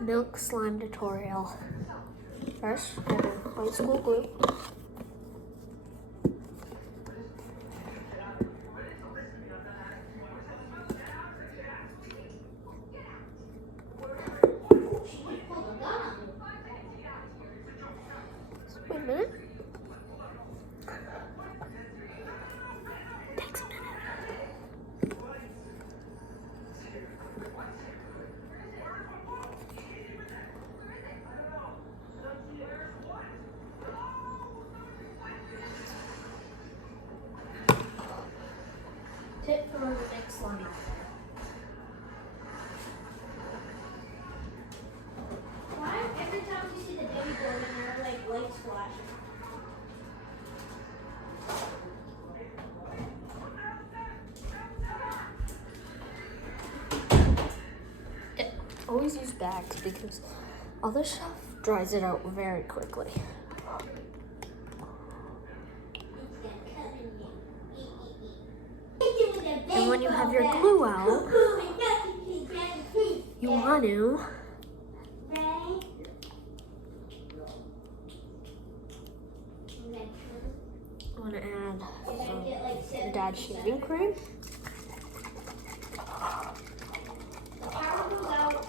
Milk slime tutorial. First, I have white school glue. Wait a minute. Takes a minute. Tip for the next slime. Why every time you see the baby board and there are like lights flashing? Always use bags because other stuff dries it out very quickly. And when you have your glue out, you want to add some Dad's shaving cream. The power goes out,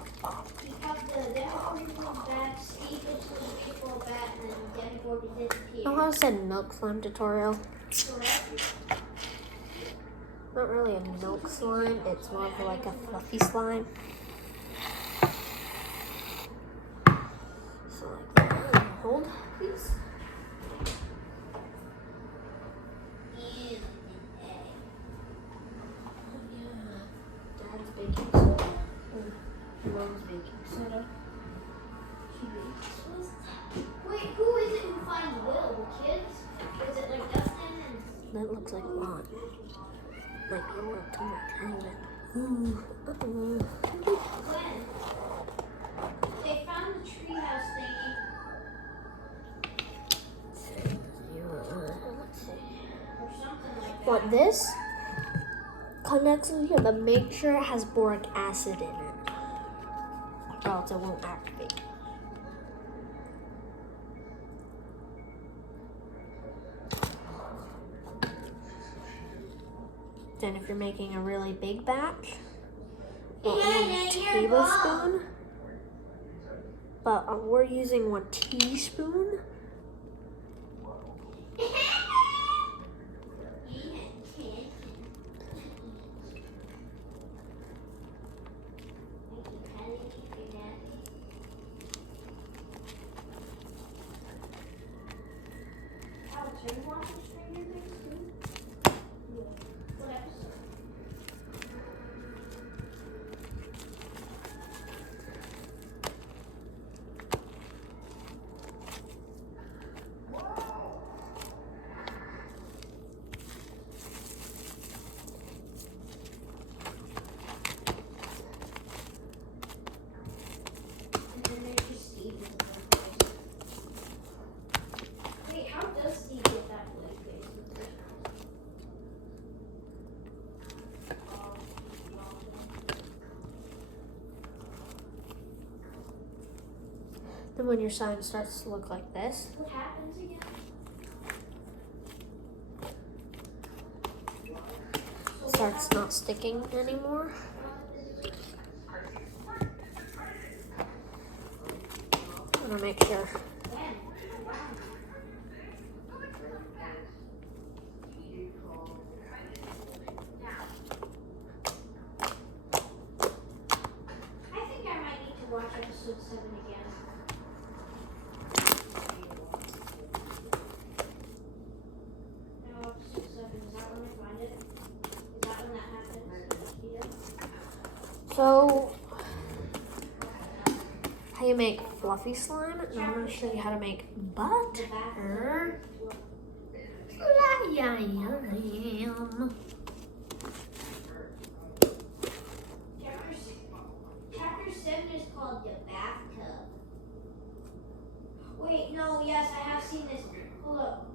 you have the demo prequel back, Steve goes to the baseball bat, and then Demi Board disappears. I want to say milk slime tutorial. Correct? Not really a milk slime, it's more of like a fluffy slime. So like that. Hold, please. Dad's baking soda. Mom's baking soda. Wait, who is it who finds Will? The kids? Is it like Dustin and... That looks like Lon. Might be a little too much hanging. Ooh. When? They found the treehouse thingy. Let's see. Or something like that. Want this? Connects in here, but make sure it has boric acid in it, or else it won't activate. Then if you're making a really big batch, put 1 tablespoon, but we're using 1 teaspoon. Wait, how does Steve get that blank face? Then when your sign starts to look like this, What happens again? it starts not sticking anymore. I'm gonna make sure. I think I might need to watch episode 7 again. No, episode 7, is that when I find it? Is that when that happens? Yeah. So, how you make fluffy slime, and I'm gonna show you how to make butter. Chapter 7 is called the bathtub. Wait, no, yes, I have seen this. Hold up.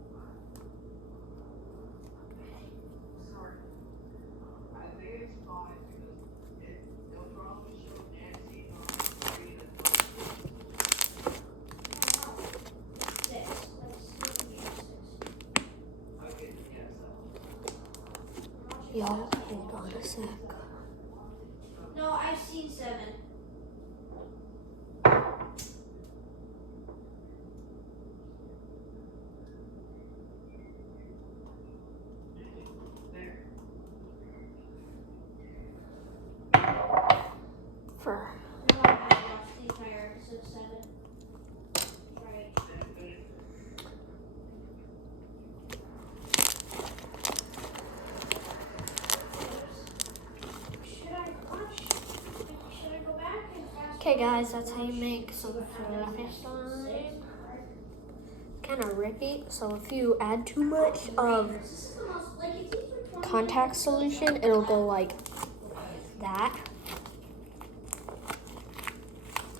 y'all. Hold on a sec. No, I've seen 7. For No, I haven't watched the entire episode 7. Right. Should I watch? Should I go back and fast okay, guys, that's how you make some fish slime. Kind of rippy. So if you add too much of This is the most, like, if these were 20 contact solution, it'll go like that.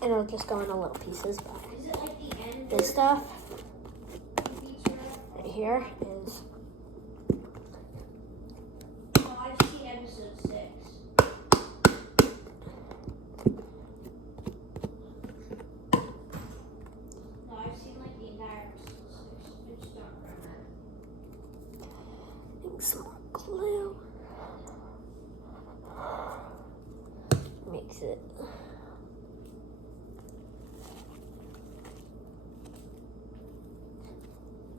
And it'll just go into little pieces. But Is it like the end? this stuff Feature? right here is No, I've seen episode 6. No, I've seen like the entire episode 6. I just don't remember. adding some more glue. Makes it.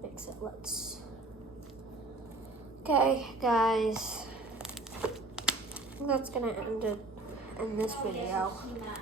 Makes it. Let's. Okay, guys. I think that's gonna end this video. Yes, I've seen that.